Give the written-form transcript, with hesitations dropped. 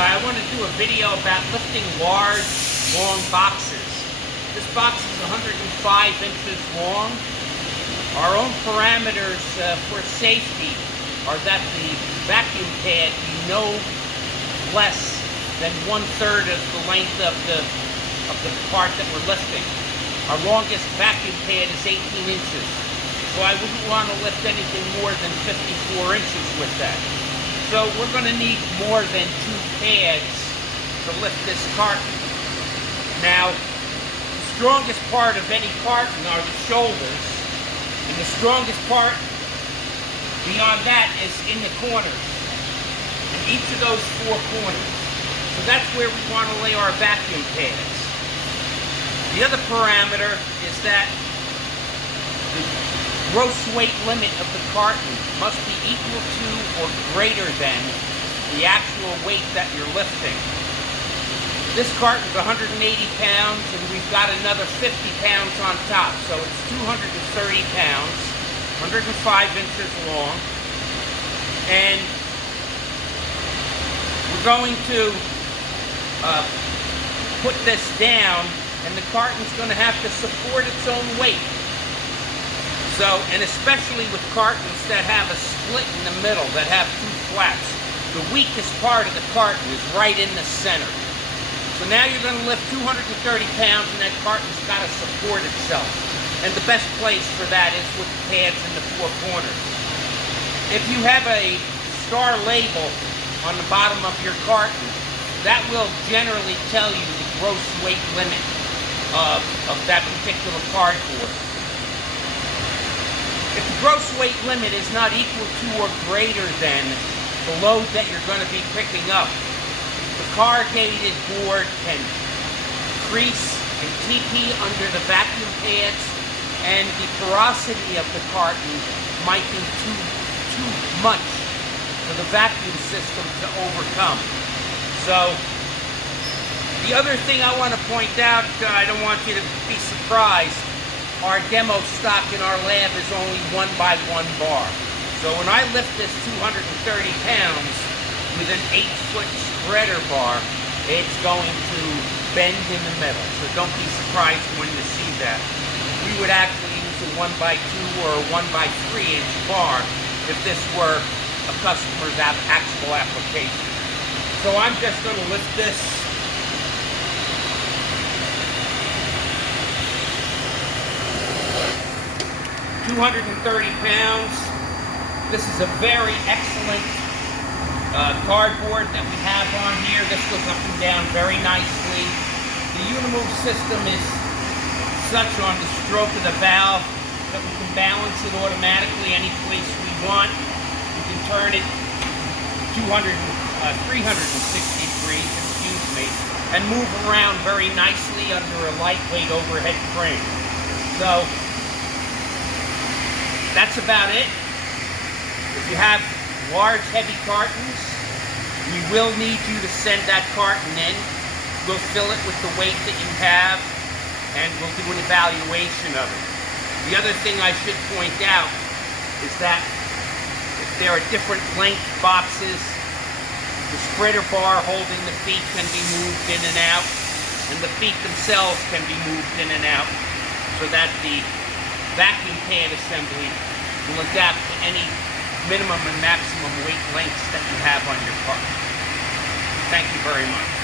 I want to do a video about lifting large, long boxes. This box is 105 inches long. Our own parameters for safety are that the vacuum pad be no less than 1/3 of the length of the part that we're lifting. Our longest vacuum pad is 18 inches, so I wouldn't want to lift anything more than 54 inches with that. So we're going to need more than 2 pads to lift this carton. Now, the strongest part of any carton are the shoulders, and the strongest part beyond that is in the corners, in each of those 4 corners. So that's where we want to lay our vacuum pads. The other parameter is that the gross weight limit of the carton must be equal to or greater than the actual weight that you're lifting. This carton is 180 pounds, and we've got another 50 pounds on top, so it's 230 pounds, 105 inches long, and we're going to put this down, and the carton's going to have to support its own weight. So, and especially with cartons that have a split in the middle, that have 2 flaps, the weakest part of the carton is right in the center. So now you're going to lift 230 pounds, and that carton's got to support itself. And the best place for that is with the pads in the 4 corners. If you have a star label on the bottom of your carton, that will generally tell you the gross weight limit of that particular cardboard. If the gross weight limit is not equal to or greater than the load that you're going to be picking up, the corrugated board can crease and TP under the vacuum pads, and the porosity of the carton might be too much for the vacuum system to overcome. So, the other thing I want to point out, I don't want you to be surprised, our demo stock in our lab is only 1x1 bar. So when I lift this 230 pounds with an 8-foot spreader bar, it's going to bend in the middle. So don't be surprised when you see that. We would actually use a 1x2 or a 1x3 inch bar if this were a customer's actual application. So I'm just going to lift this 230 pounds. This is a very excellent cardboard that we have on here. This goes up and down very nicely. The UniMove system is such on the stroke of the valve that we can balance it automatically any place we want. We can turn it 360 degrees, excuse me, and move around very nicely under a lightweight overhead crane. So that's about it. If you have large, heavy cartons, we will need you to send that carton in. We'll fill it with the weight that you have, and we'll do an evaluation of it. The other thing I should point out is that if there are different length boxes, the spreader bar holding the feet can be moved in and out, and the feet themselves can be moved in and out, so that the vacuum pad assembly will adapt to any minimum and maximum weight lengths that you have on your part. Thank you very much.